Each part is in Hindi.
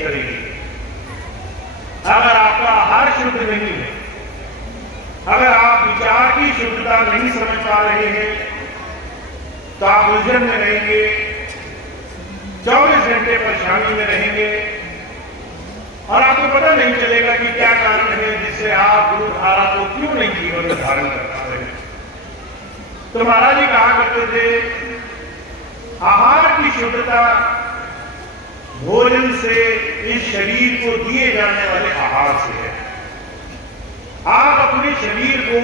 करेगी। अगर आपका आहार शुद्ध नहीं है, अगर आप विचार की शुद्धता नहीं समझ पा रहे हैं, तो आप उलझन में रहेंगे, 24 घंटे परेशानी में रहेंगे और आपको पता नहीं चलेगा कि क्या कारण है जिससे आप गुरु धारा को क्यों नहीं जीवन में धारण कर पा रहे हैं। तो महाराज जी कहा करते थे, आहार की शुद्धता भोजन से इस शरीर को दिए जाने वाले आहार से है। आप अपने शरीर को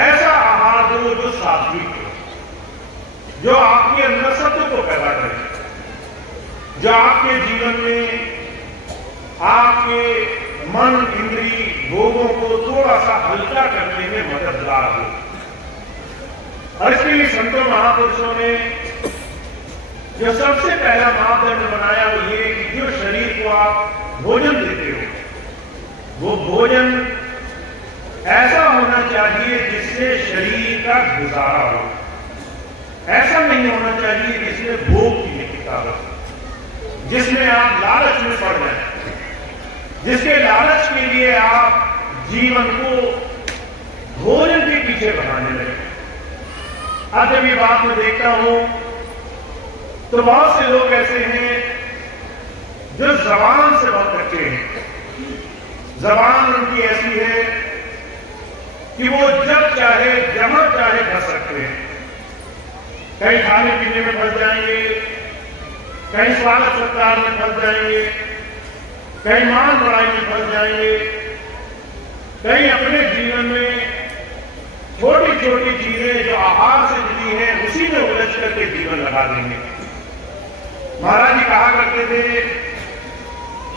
ऐसा आहार दो जो सात्विक हो, जो आपके अंदर सत्व को पैदा करे, जो आपके जीवन में आपके मन इंद्री भोगों को थोड़ा सा हल्का करने में मददगार हो। और इसके लिए संतों महापुरुषों ने जो सबसे पहला मापदंड बनाया वो ये कि जो शरीर को आप भोजन देते हो, वो भोजन ऐसा होना चाहिए जिससे शरीर का गुजारा हो। ऐसा नहीं होना चाहिए जिसमें भोग की निकिता हो, जिसमें आप लालच में पड़ जाए, जिसके लालच के लिए आप जीवन को भोजन के पीछे बढ़ाने लगे। आज जब ये बात मैं देखता हूं तो बहुत से लोग ऐसे हैं जो जबान से बहुत कच्चे हैं। जबान उनकी ऐसी है कि वो जब चाहे जहां चाहे फंस सकते हैं। कहीं खाने पीने में फंस जाएंगे, कहीं स्वागत सत्कार में फंस जाएंगे, कहीं मान बढ़ाई में फंस जाएंगे, कहीं अपने जीवन में छोटी छोटी चीजें जो आहार से जुड़ी हैं उसी में उलझ करके जीवन लगा देंगे। महाराज जी कहा करते थे,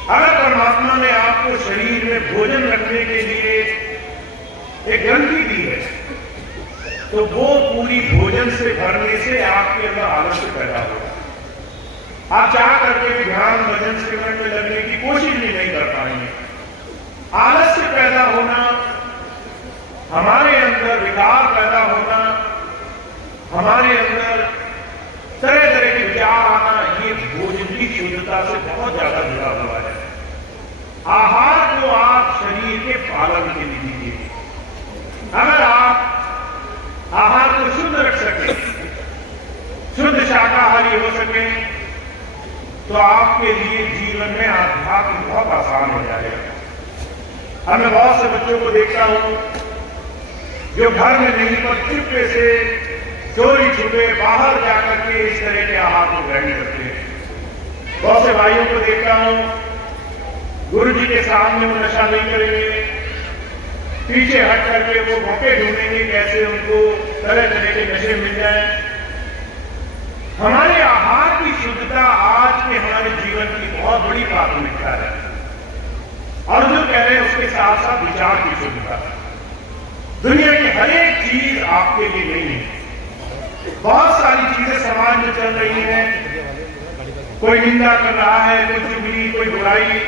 अगर परमात्मा ने आपको शरीर में भोजन रखने के लिए एक ग्रंथि दी है, तो वो पूरी भोजन से भरने से आपके अंदर आलस्य पैदा होगा। आप चाह करके ध्यान भजन सिमरन में लगने की कोशिश भी नहीं कर पाएंगे। आलस्य पैदा होना, हमारे अंदर विकार पैदा होना, हमारे अंदर तरह तरह के विचार आना, ये भोजन की शुद्धता से बहुत ज्यादा जुड़ा हुआ है। आहार को आप शरीर के पालन के लिए दीजिए। अगर आप आहार को शुद्ध रख सके, शुद्ध शाकाहारी हो सके, तो आपके लिए जीवन में आध्यात्म बहुत आसान हो जाएगा। अब मैं बहुत से बच्चों को देखता हूं जो घर में नहीं पर चुपके से चोरी छुपे बाहर जाकर के इस तरह के आहार को ग्रहण करते हैं। बहुत से भाइयों को देखता हूं गुरु जी के सामने वो नशा नहीं करेंगे, पीछे हट करके वो मौके ढूंढेंगे कैसे उनको तरह तरह के नशे मिल जाए। हमारे आहार की शुद्धता आज के हमारे जीवन की बहुत बड़ी प्राथमिकता है। और जो कह रहे हैं उसके साथ साथ विचार की शुद्धता। दुनिया की हर एक चीज आपके लिए नहीं है। बहुत सारी चीजें समाज में चल रही हैं, कोई निंदा कर रहा है, कोई चुगली, कोई बुराई,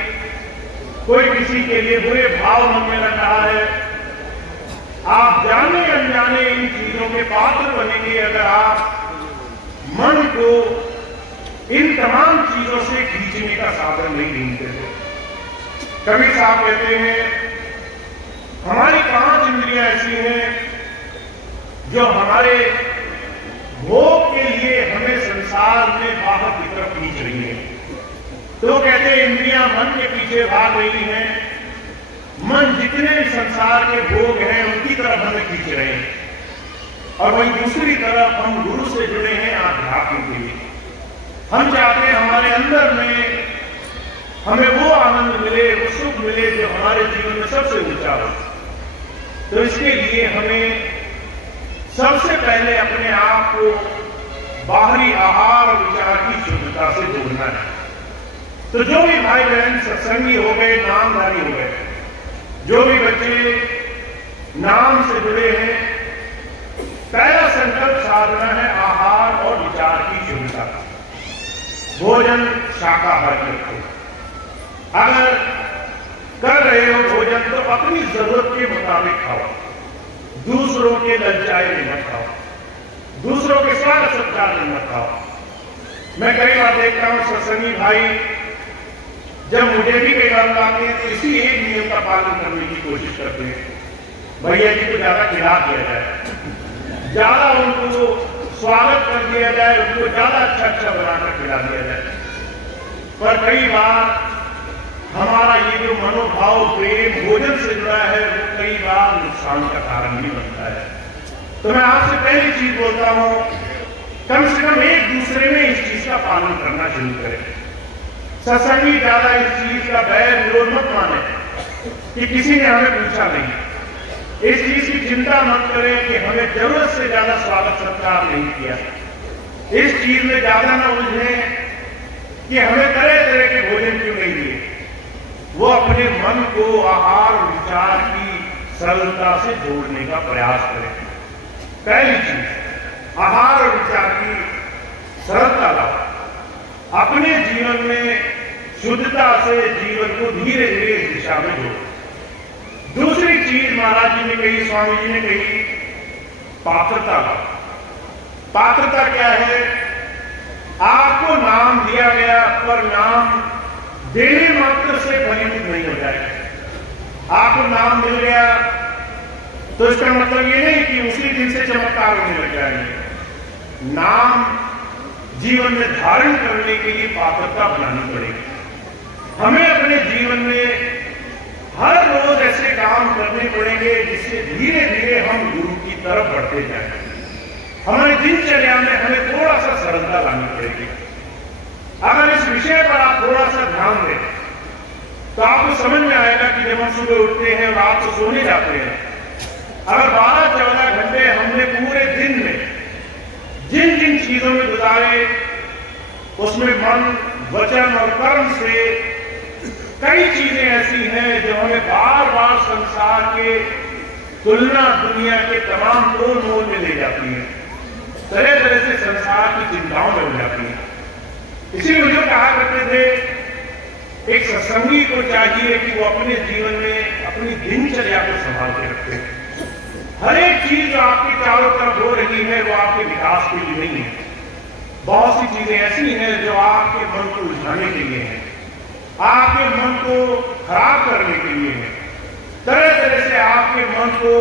कोई किसी के लिए बुरे भाव मन में लग रहा है। आप जाने अनजाने इन चीजों के पात्र बनेंगे अगर आप मन को इन तमाम चीजों से खींचने का साधन नहीं ढूंढते थे। कबीर साहब कहते हैं, हमारी 5 इंद्रियां ऐसी हैं जो हमारे भोग के लिए हमें संसार में बाहर की तरफ खींच रही है। तो कहते हैं इंद्रियां मन के पीछे भाग रही हैं, मन जितने भी संसार के भोग हैं उनकी तरफ हमें खींच रहे हैं, और वहीं दूसरी तरफ हम गुरु से जुड़े हैं आध्यात्म के लिए। हम चाहते हैं हमारे अंदर में हमें वो आनंद मिले, वो सुख मिले जो हमारे जीवन में सबसे ऊंचा हो। तो इसके लिए हमें सबसे पहले अपने आप को बाहरी आहार और विचार की शुद्धता से जोड़ना है। तो जो भी भाई बहन सत्संगी हो गए, नामधारी हो गए, जो भी बच्चे नाम से जुड़े हैं, पहला संकल्प साधना है आहार और विचार की शुद्धता का। भोजन शाकाहारी रखो। अगर कर रहे हो भोजन तो अपनी जरूरत के मुताबिक खाओ, दूसरों के ललचाए में मत खाओ, दूसरों के स्वागत सत्कार में मत खाओ। मैं कई बार देखता हूं सत्संगी भाई जब मुझे भी कई बार आते हैं तो इसी एक नियम का पालन करने की कोशिश करते हैं, भैया जी को ज्यादा खिला दिया जाए, ज्यादा उनको स्वागत कर दिया जाए, उनको ज्यादा अच्छा बनाकर खिला दिया जाए। पर कई बार हमारा ये जो मनोभाव प्रेम भोजन से जुड़ा है वो कई बार नुकसान का कारण भी बनता है। तो मैं आपसे पहली चीज बोलता हूं, कम से कम एक दूसरे में इस चीज का पालन करना शुरू करें। सत्संगी ज्यादा इस चीज का बैर विरोध मत माने कि किसी ने हमें पूछा नहीं। इस चीज की चिंता मत करें कि हमें जरूरत से ज्यादा स्वागत सत्कार नहीं किया। इस चीज में ज्यादा न उलझे कि हमें तरह तरह के भोजन क्यों नहीं दिए। वो अपने मन को आहार विचार की सरलता से जोड़ने का प्रयास करें। पहली चीज, आहार और विचार की सरलता लाओ। अपने जीवन में शुद्धता से जीवन को धीरे धीरे इस दिशा में जोड़ो। दूसरी चीज महाराज जी ने कही, स्वामी जी ने कही, पात्रता लाओ। पात्रता क्या है? आपको नाम दिया गया पर नाम देने मात्र से परिमित नहीं हो जाएगा। आपको नाम मिल गया तो इसका मतलब ये नहीं कि उसी दिन से चमत्कार होने लग जाएंगे। नाम जीवन में धारण करने के लिए पात्रता बनानी पड़ेगी। हमें अपने जीवन में हर रोज ऐसे काम करने पड़ेंगे जिससे धीरे धीरे हम गुरु की तरफ बढ़ते जाएं। हमारी दिनचर्या में हमें थोड़ा सा सरलता लानी पड़ेगी। अगर इस विषय पर आप थोड़ा सा ध्यान दें तो आपको समझ में आएगा कि जब हम सुबह उठते हैं और रात को सोने जाते हैं, अगर 12-14 घंटे हमने पूरे दिन में जिन जिन चीजों में गुजारे उसमें मन, वचन और कर्म से कई चीजें ऐसी हैं जो हमें बार बार संसार के तुलना दुनिया के तमाम तोड़ मोड़ में ले जाती हैं, तरह तरह से संसार की चिंताओं में हो जाती हैं। इसीलिए मुझे कहा करते थे, एक सत्संगी को चाहिए कि वो अपने जीवन में अपनी दिनचर्या को संभाल के रखे। हर एक चीज जो आपके चारों तरफ हो रही है वो आपके विकास के लिए नहीं है। बहुत सी चीजें ऐसी हैं जो आपके मन को उलझाने के लिए हैं, आपके मन को खराब करने के लिए है। तरह तरह से आपके मन को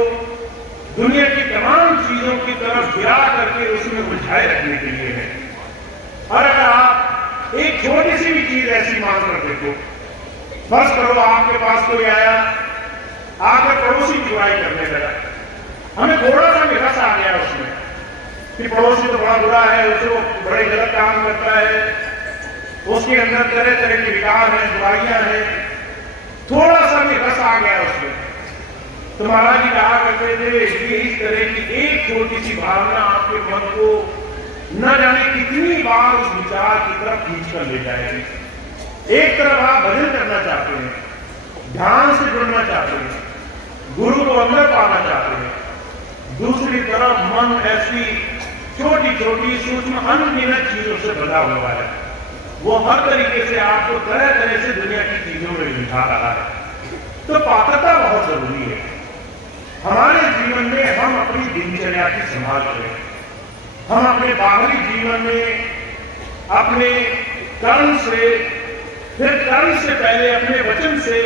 दुनिया की तमाम चीजों की तरफ गिरा करके उसमें उलझाए रखने के लिए है। और अगर आप एक छोटी सी भी चीज ऐसी मांग कर देखो, बस करो आपके पास कोई आया, आकर पड़ोसी की बुराई करने लगा, हमें थोड़ा सा भी रस आ गया उसमें कि पड़ोसी तो बड़ा बुरा है, उसे वो बड़े गलत काम करता है, उसके अंदर तरह तरह के विकार हैं, बुराइयां हैं, थोड़ा सा भी रस आ गया उसमें, तो महाराज जी कहा करते थे कि इस तरह की एक छोटी सी भावना आपके मन को न जाने कितनी बार उस विचार की तरफ खींच कर ले जाएगी। एक तरफ आप भजन करना चाहते हैं, ध्यान से जुड़ना चाहते हैं, गुरु को अंदर पाना चाहते हैं, दूसरी तरफ मन ऐसी छोटी छोटी सूक्ष्म अनगिनत चीजों से बंधा हुआ है, वो हर तरीके से आपको तरह तरह से दुनिया की चीजों में उलझा रहा है। तो पात्रता बहुत जरूरी है। हमारे जीवन में हम अपनी दिनचर्या की संभाल करें। हम अपने बाहरी जीवन में अपने कर्म से, फिर कर्म से पहले अपने वचन से,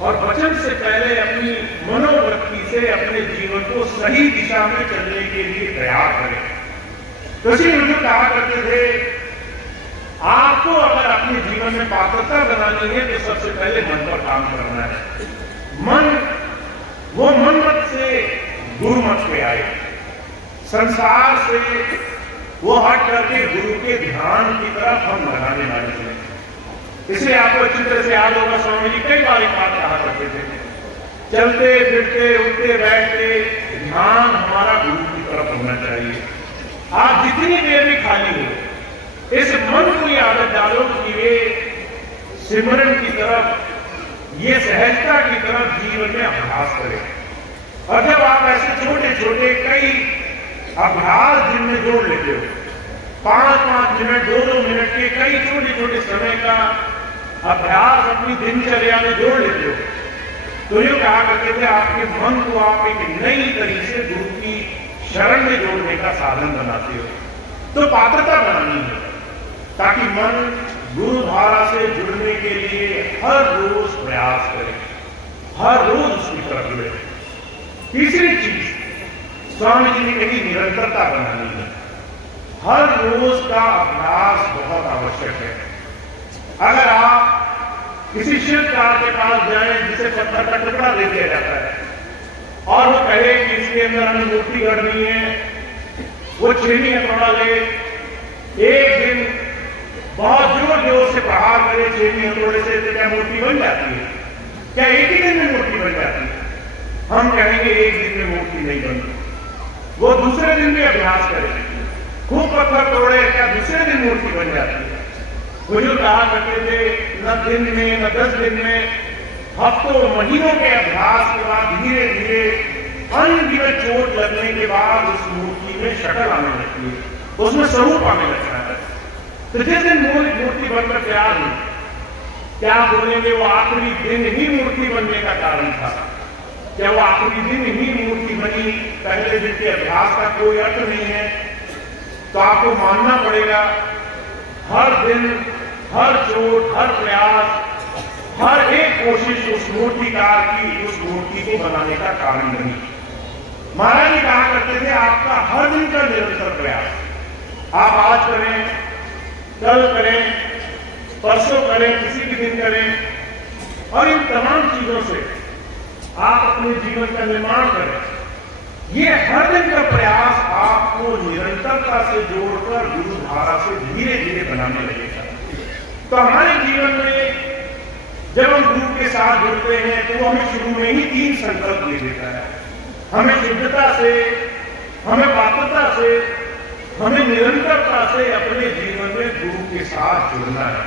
और वचन से पहले अपनी मनोवृत्ति से अपने जीवन को सही दिशा में चलने के लिए तैयार करें। तो इसीलिए मुझे कहा करते थे, आपको अगर अपने जीवन में पात्रता बनानी है तो सबसे पहले मन पर काम करना है। मन, वो मन मत से गुरु मत पे आए, संसार से वो हट करके गुरु के ध्यान की तरफ हम लगाने वाले हैं। इसलिए आपको अच्छी तरह से याद होगा, स्वामी जी कई बार एक बात कहा करते थे, चलते फिरते उठते बैठते ध्यान हमारा गुरु की तरफ होना चाहिए। आप जितनी देर भी खाली हो, इस मन को ये आदत डालो कि ये सिमरन की तरफ, ये सहजता की तरफ जीवन में अभ्यास करें। और जब आप ऐसे छोटे छोटे कई अभ्यास दिन में जोड़ लेते हो, 5-5 मिनट 2-2 मिनट के कई छोटे छोटे समय का अभ्यास अपनी दिनचर्या में जोड़ लेते हो, तो ये कहा करते थे आपके मन को आप एक नई तरीके से गुरु की शरण में जोड़ने का साधन बनाते हो। तो पात्रता बनानी है ताकि मन गुरु धारा से जुड़ने के लिए हर रोज प्रयास करें, हर रोज उसकी तरफ जुड़े। तीसरी चीज स्वामी जी ने कही निरंतरता बनानी है। हर रोज का अभ्यास बहुत आवश्यक है। अगर आप किसी शिल्पकार के पास जाएं जिसे पत्थर का टुकड़ा दे दिया जाता है और वो कहे कि इसके अंदर हमें मूर्ति गढ़नी है, वो छेनी हथौड़ा ले, एक दिन बहुत जोर जोर से प्रहार करे छेनी हथौड़े से, तो क्या मूर्ति बन जाती है? क्या एक ही दिन में मूर्ति बन जाती है? हम कहेंगे एक दिन में मूर्ति नहीं बनती। वो दूसरे दिन भी अभ्यास करे, खूब पत्थर तोड़े, क्या दूसरे दिन मूर्ति बन जाती है? बुजुर्ग कहा करते थे न दिन में न 10 दिन में, हफ्तों महीनों के अभ्यास के बाद धीरे धीरे अनगिनत चोट लगने के बाद उस मूर्ति में शक्ल आने लगती है, उसमें स्वरूप आने लगता है। तो जिस दिन मूर्ति बनकर तैयार हुई, क्या बोलेंगे वो आखिरी दिन ही मूर्ति बनने का कारण था? क्या वो आखिरी दिन ही मूर्ति बनी, पहले दिन के अभ्यास का कोई अर्थ नहीं है? तो आपको मानना पड़ेगा हर दिन, हर चोट, हर प्रयास, हर एक कोशिश उस मूर्तिकार की उस मूर्ति को बनाने का कारण नहीं। महाराज जी कहा करते थे आपका हर दिन का निरंतर प्रयास, आप आज करें, कल करें, परसों करें, किसी भी दिन करें, और इन तमाम चीजों से आप अपने जीवन का निर्माण करें। ये हर दिन का प्रयास आपको निरंतरता से जोड़कर गुरु धारा से धीरे धीरे बनाने लगेगा। तो हमारे जीवन में जब हम गुरु के साथ जुड़ते हैं तो वो हमें शुरू में ही 3 संकल्प दे देता है। हमें शुद्धता से, हमें पात्रता से, हमें निरंतरता से अपने जीवन में गुरु के साथ जुड़ना है।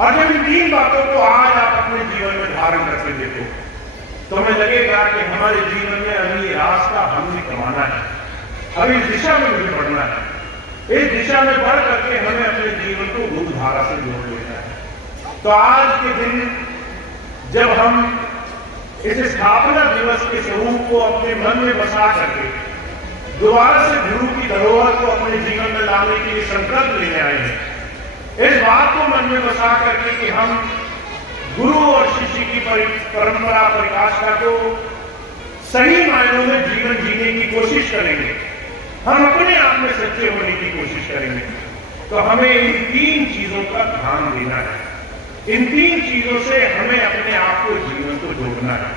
और जब इन 3 बातों को आज आप अपने जीवन में धारण करके देखो तो हमें लगेगा कि हमारे जीवन में अभी रास्ता हमने कमाना है, अभी इस दिशा में मुझे बढ़ना है, इस दिशा में बढ़ करके हमें अपने जीवन को गुरु धारा से जोड़ लेना है। तो आज के दिन जब हम इस स्थापना दिवस के स्वरूप को अपने मन में बसा करके दोबारा से गुरु की धरोहर को अपने जीवन में लाने के लिए संकल्प लेने आए हैं, इस बात को मन में बसा करके कि हम गुरु और शिष्य की परंपरा परिभाषा को सही मायनों में जीवन जीने की कोशिश करेंगे, हम अपने आप में सच्चे होने की कोशिश करेंगे, तो हमें इन 3 चीजों का ध्यान देना है। इन 3 चीजों से हमें अपने आप को जीवन को जोड़ना है।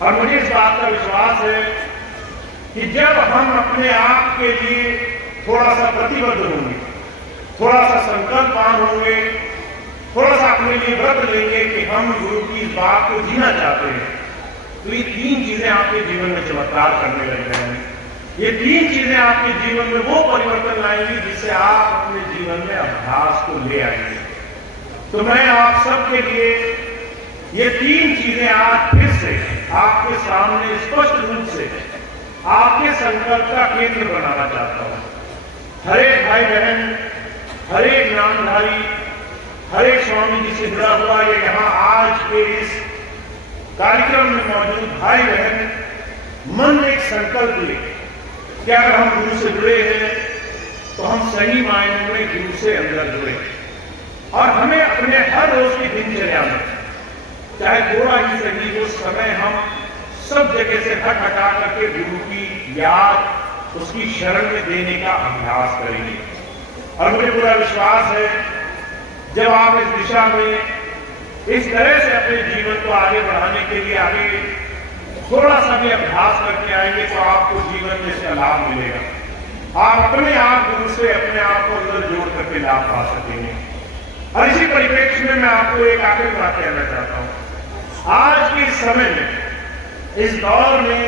और मुझे इस बात का विश्वास है कि जब हम अपने आप के लिए थोड़ा सा प्रतिबद्ध होंगे, थोड़ा सा संकल्पवान होंगे, थोड़ा सा अपने लिए व्रत लेंगे कि हम गुरु की इस बात को जीना चाहते हैं, तो ये 3 चीजें आपके जीवन में चमत्कार करने लग जाएंगी। ये 3 चीजें आपके जीवन में वो परिवर्तन लाएंगी जिससे आप अपने जीवन में अभ्यास को ले आएंगे। तो मैं आप सबके लिए ये 3 चीजें आज फिर से आपके सामने स्पष्ट रूप से आपके संकल्प का केंद्र बनाना चाहता हूं। हर एक भाई बहन, हर एक नामधारी, हर एक स्वामी जी से जुड़ा हुआ ये यहाँ आज के इस कार्यक्रम में मौजूद भाई बहन मन एक संकल्प ले कि अगर हम गुरु से जुड़े हैं तो हम सही मायनों में गुरु से अंदर जुड़े, और हमें अपने हर रोज की दिनचर्या में चाहे थोड़ा ही सही वो समय हम सब जगह से हटा करके गुरु की याद, उसकी शरण में देने का अभ्यास करेंगे। और मुझे पूरा विश्वास है जब आप इस दिशा में इस तरह से अपने जीवन को आगे बढ़ाने के लिए आगे थोड़ा सा भी अभ्यास करके आएंगे तो आपको जीवन में इसका लाभ मिलेगा। आप अपने आप गुरु से अपने आप को अंदर जोड़ करके लाभ पा सकेंगे। और इसी परिप्रेक्ष्य में मैं आपको एक आखिरी बात कहना चाहता हूं। आज के समय में, इस दौर में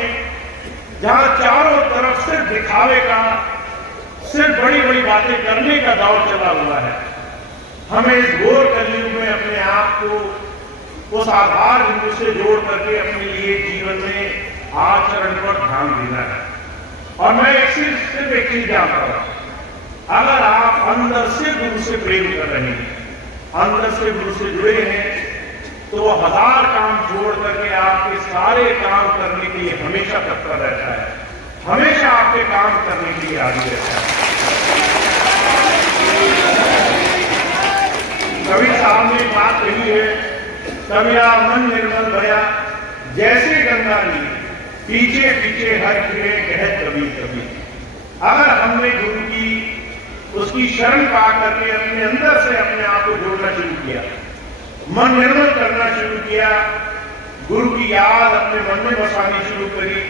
जहां चारों तरफ सिर्फ दिखावे का, सिर्फ बड़ी बड़ी बातें करने का दौर चला हुआ है, हमें इस घोर कलयुग में अपने आप को उस आधार बिंदु से जोड़ करके अपने लिए जीवन में आचरण पर ध्यान देना है। और मैं सिर्फ एक चीज जानता हूं, अगर आप अंदर से गुरु से प्रेम कर रहे हैं, अंदर से गुरु से जुड़े हैं, तो वो 1000 काम छोड़ करके आपके सारे काम करने के लिए हमेशा तत्पर रहता है, हमेशा आपके काम करने के लिए आगे रहता है। कबीर साहब ने एक बात कही है कबीरा मन निर्मल भया जैसे गंगा ली, पीछे पीछे हर फिरे कहत कबीर कबीर। अगर हमने गुरु की उसकी शरण पा करके अपने अंदर से अपने आप को जोड़ना शुरू किया, मन निर्मल करना शुरू किया, गुरु की याद अपने मन में बसानी शुरू करी,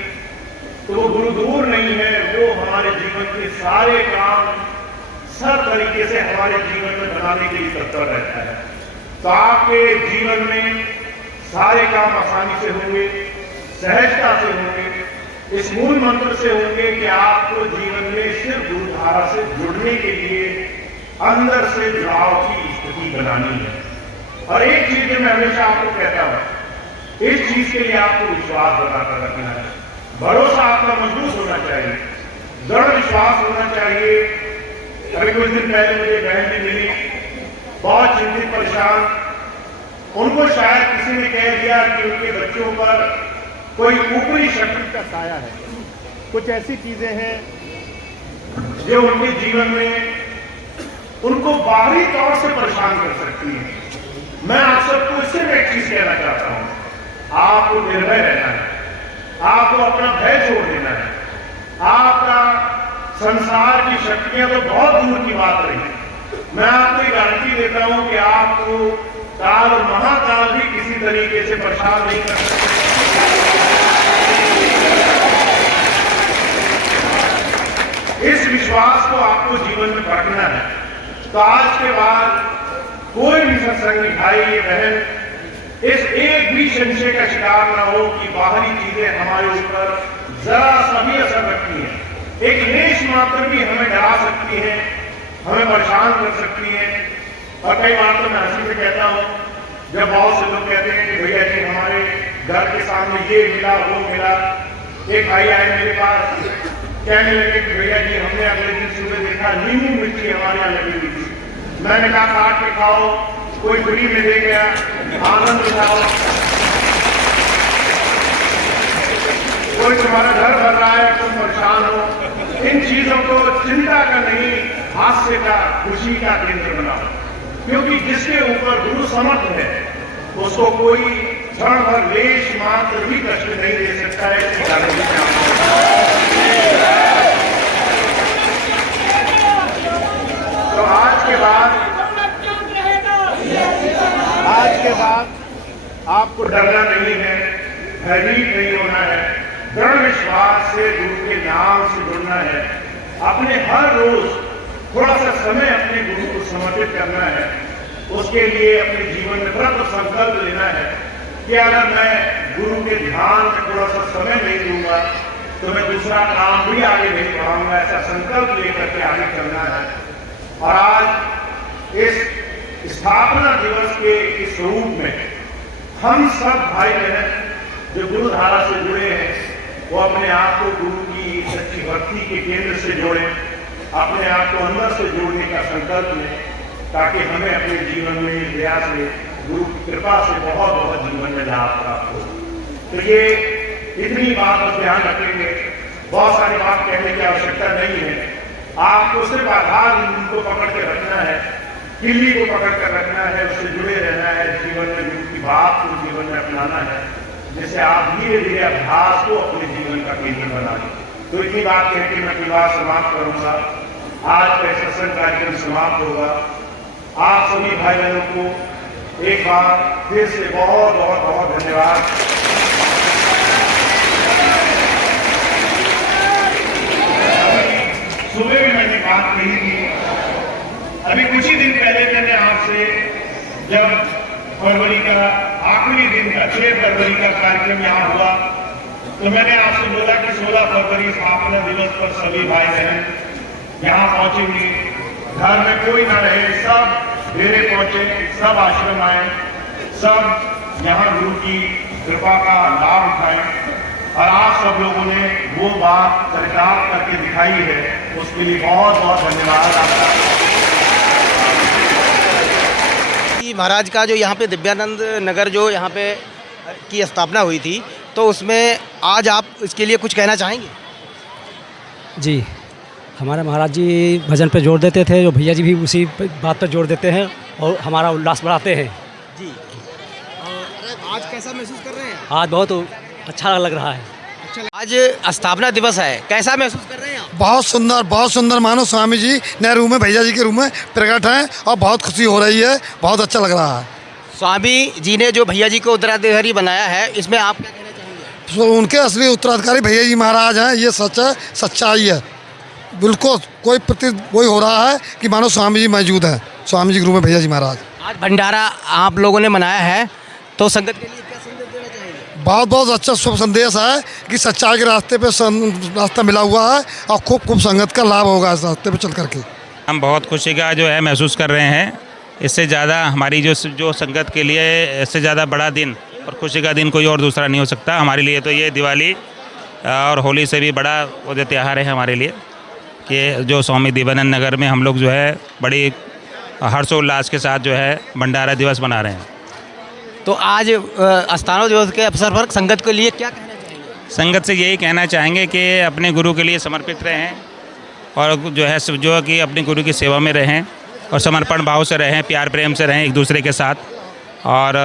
तो वो गुरु दूर नहीं है, वो हमारे जीवन के सारे काम सब तरीके से हमारे जीवन में बनाने के लिए तत्पर रहता है। तो आपके जीवन में सारे काम आसानी से होंगे, सहजता से होंगे, इस मूल मंत्र से होंगे कि आपको जीवन में सिर्फ गुरुधारा से जुड़ने के लिए अंदर से जुड़ाव की स्थिति बनानी है। और एक चीज जो मैं हमेशा आपको कहता हूं, इस चीज के लिए आपको विश्वास बनाकर रखना है, भरोसा आपका मजबूत होना चाहिए, दृढ़ विश्वास होना चाहिए। अभी कुछ दिन पहले मुझे बहन भी मिली, बहुत चिंतित परेशान। उनको शायद किसी ने कह दिया कि उनके बच्चों पर कोई ऊपरी शक्ति का साया है, कुछ ऐसी चीजें हैं जो उनके जीवन में उनको बाहरी तौर से परेशान कर सकती हैं। मैं आप सबको इससे एक चीज कहना चाहता हूं, आपको निर्भय रहना है, आपको अपना भय छोड़ देना है। आपका संसार की शक्तियां तो बहुत दूर की बात रही, मैं आपको गारंटी देता हूं कि आपको काल और महाकाल भी किसी तरीके से परेशान नहीं कर सकते। इस विश्वास को आपको जीवन में रखना है। तो आज के बाद कोई भी सत्संगी भाई बहन इस एक भी संशय का शिकार ना हो कि बाहरी चीजें हमारे ऊपर जरा सा भी असर रखती हैं, एक लेश मात्र भी हमें डरा सकती है, हमें परेशान कर सकती है। और कई बार तो मैं हंसी से कहता हूं, जब बहुत से लोग कहते हैं कि भैया जी हमारे घर के सामने ये मिला वो मिला। एक भाई आए मेरे पास, कहने लगे कि भैया जी हमने अगले दिन सुबह देखा नींबू मिर्ची हमारे यहाँ लगी हुई थी। मैंने कहा काट के खाओ, कोई फ्री में दे गया, आनंद उठाओ। कोई तुम्हारा घर भर रहा है, तुम परेशान हो। इन चीजों को चिंता का नहीं, हास्य का, खुशी का केंद्र बनाओ, क्योंकि जिसके ऊपर गुरु समर्थ है उसको कोई क्षण भर लेश मात्र भी कष्ट नहीं दे सकता है। तो आज के बाद आपको डरना नहीं है, भयभीत नहीं होना है, दृढ़ विश्वास से गुरु के नाम से जुड़ना है। अपने हर रोज थोड़ा सा समय अपने गुरु को समर्पित करना है। उसके लिए अपने जीवन में व्रत संकल्प लेना है कि अगर मैं गुरु के ध्यान में थोड़ा सा समय नहीं दूंगा तो मैं दूसरा काम भी आगे नहीं बढ़ाऊंगा। ऐसा संकल्प लेकर के आगे चलना है। और आज इस स्थापना दिवस के इस रूप में हम सब भाई बहन जो गुरु धारा से जुड़े हैं वो अपने आप को गुरु की सच्ची भक्ति के केंद्र से जोड़ें, अपने आप को अंदर से जोड़ने का संकल्प लें, ताकि हमें अपने जीवन में दया से गुरु की कृपा से बहुत बहुत जीवन में लाभ प्राप्त हो। तो ये इतनी बात बस ध्यान रखेंगे, बहुत सारी बात कहने की आवश्यकता नहीं है। आपको सिर्फ आधार को पकड़ के रखना है, किल्ली को पकड़ कर रखना है, उससे जुड़े रहना है, जीवन में गुरु की बात को जीवन में अपनाना है, जिससे आप धीरे धीरे अभ्यास को अपने जीवन का केंद्र बना लें। तो इतनी बात कह के मैं विवाह समाप्त करूंगा। आज का सत्संग कार्यक्रम समाप्त होगा। आप सभी भाई बहनों को एक बार फिर से बहुत बहुत बहुत धन्यवाद। सुबह भी मैंने बात कही थी, अभी कुछ ही दिन पहले मैंने आपसे जब फरवरी का आखिरी दिन का 6 फरवरी का कार्यक्रम यहाँ हुआ तो मैंने आपसे बोला कि 16 फरवरी स्थापना दिवस पर सभी भाई बहन यहाँ पहुंचेंगे, घर में कोई ना रहे, सब डेरे पहुंचे, सब आश्रम आए, सब यहाँ गुरु की कृपा का लाभ उठाएं। और आप सब लोगों ने वो बात चरितार्थ करके दिखाई है, उसके लिए बहुत बहुत धन्यवाद आपका। महाराज का जो यहाँ पे दिव्यानंद नगर जो यहाँ पे की स्थापना हुई थी, तो उसमें आज आप इसके लिए कुछ कहना चाहेंगे? जी, हमारे महाराज जी भजन पे जोर देते थे, जो भैया जी भी उसी बात पर जोर देते हैं और हमारा उल्लास बढ़ाते हैं। जी, आज कैसा महसूस कर रहे हैं? आज बहुत अच्छा लग रहा है। आज स्थापना दिवस है, कैसा महसूस कर रहे हैं आप? बहुत सुंदर मानो स्वामी जी नए रूप में, भैया जी के रूप में प्रकट हैं और बहुत खुशी हो रही है, बहुत अच्छा लग रहा है। स्वामी जी ने जो भैया जी को उत्तराधिकारी बनाया है, इसमें आप क्या कहना चाहेंगे? तो उनके असली उत्तराधिकारी भैया जी महाराज हैं, ये सच है, सच्चाई है। बिल्कुल कोई प्रतीत वही हो रहा है कि मानो स्वामी जी मौजूद हैं, स्वामी जी के रूप में भैया जी महाराज। आज भंडारा आप लोगों ने मनाया है, तो संगत के लिए क्या संदेश देना चाहेंगे? बहुत अच्छा शुभ संदेश है कि सच्चाई के रास्ते पे रास्ता मिला हुआ है और खूब संगत का लाभ होगा इस रास्ते पे चल करके। हम बहुत खुशी का जो है महसूस कर रहे हैं। इससे ज़्यादा हमारी जो संगत के लिए इससे ज़्यादा बड़ा दिन और खुशी का दिन कोई और दूसरा नहीं हो सकता। हमारे लिए तो ये दिवाली और होली से भी बड़ा वो जो त्यौहार है हमारे लिए, कि जो स्वामी दिव्यानंद नगर में हम लोग जो है बड़ी हर्षोल्लास के साथ जो है भंडारा दिवस मना रहे हैं। तो आज स्थापना दिवस के अवसर पर संगत के लिए क्या कहना चाहेंगे? संगत से यही कहना चाहेंगे कि अपने गुरु के लिए समर्पित रहें और जो है कि अपने गुरु की सेवा में रहें और समर्पण भाव से रहें, प्यार प्रेम से रहें एक दूसरे के साथ। और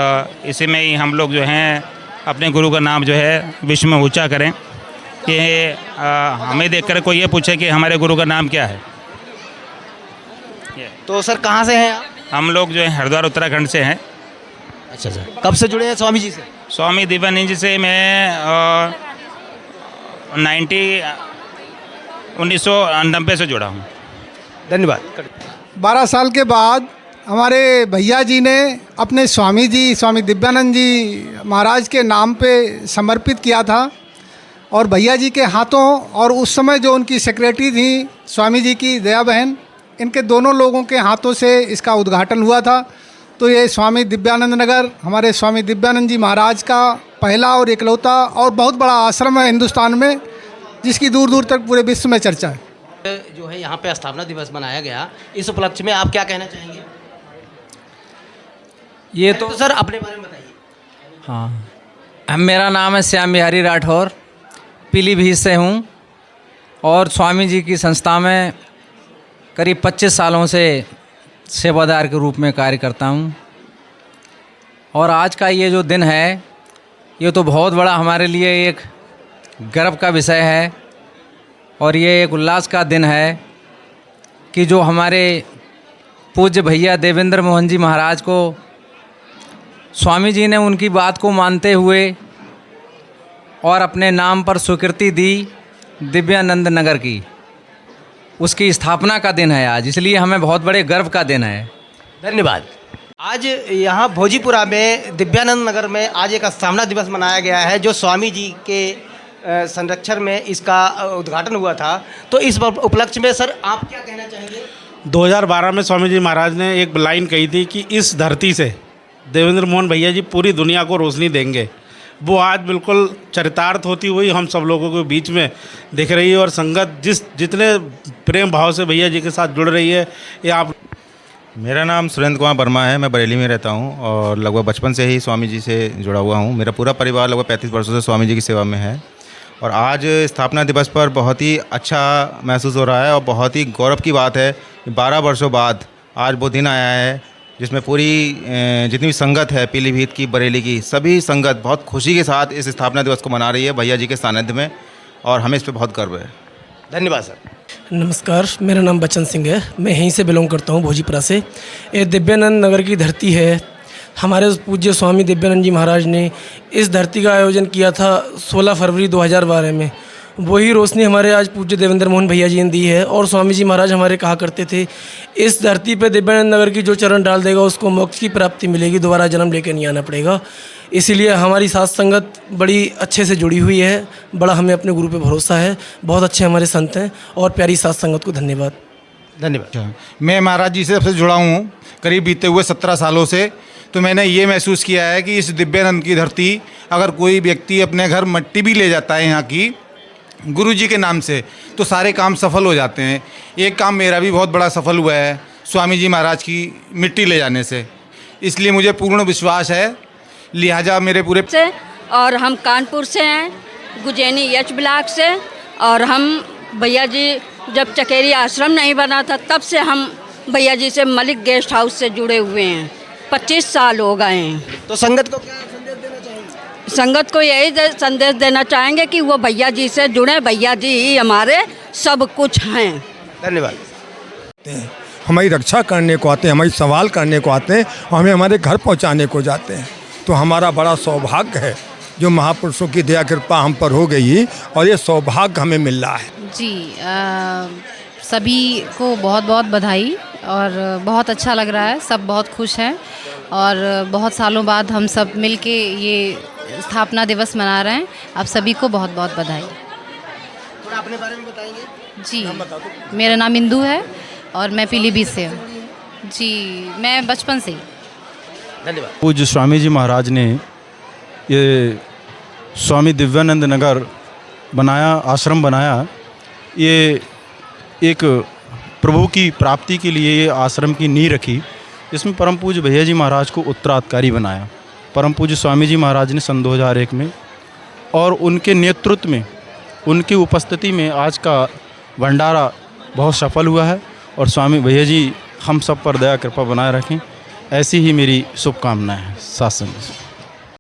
इसी में ही हम लोग जो हैं अपने गुरु का नाम जो है विश्व में ऊंचा करें, कि हमें देखकर कोई ये पूछे कि हमारे गुरु का नाम क्या है। तो सर कहाँ से हैं आप? हम लोग जो है हरिद्वार उत्तराखंड से हैं। अच्छा सर, कब से जुड़े हैं स्वामी जी से? स्वामी दिव्यानंद जी से मैं 1990 से जुड़ा हूँ। धन्यवाद। 12 साल के बाद हमारे भैया जी ने अपने स्वामी जी, स्वामी दिव्यानंद जी महाराज के नाम पे समर्पित किया था और भैया जी के हाथों और उस समय जो उनकी सेक्रेटरी थी स्वामी जी की दया बहन, इनके दोनों लोगों के हाथों से इसका उद्घाटन हुआ था। तो ये स्वामी दिव्यानंद नगर हमारे स्वामी दिव्यानंद जी महाराज का पहला और इकलौता और बहुत बड़ा आश्रम है हिंदुस्तान में, जिसकी दूर दूर तक पूरे विश्व में चर्चा है। जो है यहाँ पे स्थापना दिवस मनाया गया, इस उपलक्ष्य में आप क्या कहना चाहेंगे? ये तो सर अपने बारे में बताइए। हाँ, मेरा नाम है श्याम बिहारी राठौर, पीलीभीत से हूँ और स्वामी जी की संस्था में करीब 25 सालों से सेवादार के रूप में कार्य करता हूँ। और आज का ये जो दिन है, ये तो बहुत बड़ा हमारे लिए एक गर्व का विषय है और ये एक उल्लास का दिन है कि जो हमारे पूज्य भैया देवेंद्र मोहन जी महाराज को स्वामी जी ने उनकी बात को मानते हुए और अपने नाम पर स्वीकृति दी दिव्यानंद नगर की, उसकी स्थापना का दिन है आज, इसलिए हमें बहुत बड़े गर्व का दिन है। धन्यवाद। आज यहाँ भोजीपुरा में दिव्यानंद नगर में आज एक स्थापना दिवस मनाया गया है, जो स्वामी जी के संरक्षण में इसका उद्घाटन हुआ था। तो इस उपलक्ष्य में सर आप क्या कहना चाहेंगे? 2012 में स्वामी जी महाराज ने एक लाइन कही थी कि इस धरती से देवेंद्र मोहन भैया जी पूरी दुनिया को रोशनी देंगे। वो आज बिल्कुल चरितार्थ होती हुई हम सब लोगों के बीच में दिख रही है और संगत जितने प्रेम भाव से भैया जी के साथ जुड़ रही है, ये आप। मेरा नाम सुरेंद्र कुमार वर्मा है, मैं बरेली में रहता हूँ और लगभग बचपन से ही स्वामी जी से जुड़ा हुआ हूँ। मेरा पूरा परिवार लगभग 35 वर्षों से स्वामी जी की सेवा में है और आज स्थापना दिवस पर बहुत ही अच्छा महसूस हो रहा है और बहुत ही गौरव की बात है। 12 वर्षों बाद आज वो दिन आया है जिसमें पूरी जितनी भी संगत है पीलीभीत की, बरेली की, सभी संगत बहुत खुशी के साथ इस स्थापना दिवस को मना रही है भैया जी के सानिध्य में, और हमें इस पर बहुत गर्व है। धन्यवाद सर। नमस्कार, मेरा नाम बच्चन सिंह है, मैं यहीं से बिलोंग करता हूँ, भोजीपुरा से। ये दिव्यानंद नगर की धरती है। हमारे पूज्य स्वामी दिव्यानंद जी महाराज ने इस धरती का आयोजन किया था 16 फरवरी 2012 में। वही रोशनी हमारे आज पूज्य देवेंद्र मोहन भैया जी ने दी है। और स्वामी जी महाराज हमारे कहा करते थे, इस धरती पे दिव्यानंद नगर की जो चरण डाल देगा उसको मोक्ष की प्राप्ति मिलेगी, दोबारा जन्म लेकर नहीं आना पड़ेगा। इसीलिए हमारी साथ संगत बड़ी अच्छे से जुड़ी हुई है, बड़ा हमें अपने गुरु पे भरोसा है। बहुत अच्छे हमारे संत हैं और प्यारी साथ संगत को धन्यवाद। धन्यवाद। मैं महाराज जी से सबसे जुड़ा हूँ करीब बीते हुए 17 सालों से। तो मैंने ये महसूस किया है कि इस दिव्यानंद की धरती, अगर कोई व्यक्ति अपने घर मिट्टी भी ले जाता है यहाँ की गुरु जी के नाम से, तो सारे काम सफल हो जाते हैं। एक काम मेरा भी बहुत बड़ा सफल हुआ है स्वामी जी महाराज की मिट्टी ले जाने से, इसलिए मुझे पूर्ण विश्वास है। लिहाजा मेरे पूरे से, और हम कानपुर से हैं, गुजैनी एच ब्लॉक से। और हम भैया जी जब चकेरी आश्रम नहीं बना था तब से हम भैया जी से मलिक गेस्ट हाउस से जुड़े हुए हैं, 25 साल हो गए हैं। तो संगत को क्या संदेश संगत को यही संदेश देना चाहेंगे कि वो भैया जी से जुड़े, भैया जी ही हमारे सब कुछ हैं। धन्यवाद। हमारी रक्षा करने को आते हैं, हमारी सवाल करने को आते हैं, हमें हमारे घर पहुंचाने को जाते हैं। तो हमारा बड़ा सौभाग्य है जो महापुरुषों की दया कृपा हम पर हो गई और ये सौभाग्य हमें मिल रहा है। जी सभी को बहुत बहुत बधाई और बहुत अच्छा लग रहा है, सब बहुत खुश हैं और बहुत सालों बाद हम सब मिलके ये स्थापना दिवस मना रहे हैं। आप सभी को बहुत बहुत बधाई। थोड़ा अपने बारे में बताएंगे? जी मेरा नाम इंदू है और मैं पीलीभीत से हूँ। जी मैं बचपन से ही। धन्यवाद। पूज्य स्वामी जी महाराज ने ये स्वामी दिव्यानंद नगर बनाया, आश्रम बनाया। ये एक प्रभु की प्राप्ति के लिए ये आश्रम की नींव रखी। इसमें परम पूज्य भैया जी महाराज को उत्तराधिकारी बनाया परम पूज्य स्वामी जी महाराज ने सन 2001 में, और उनके नेतृत्व में, उनकी उपस्थिति में आज का भंडारा बहुत सफल हुआ है। और स्वामी भैया जी हम सब पर दया कृपा बनाए रखें, ऐसी ही मेरी शुभकामनाएं हैं। साथ संग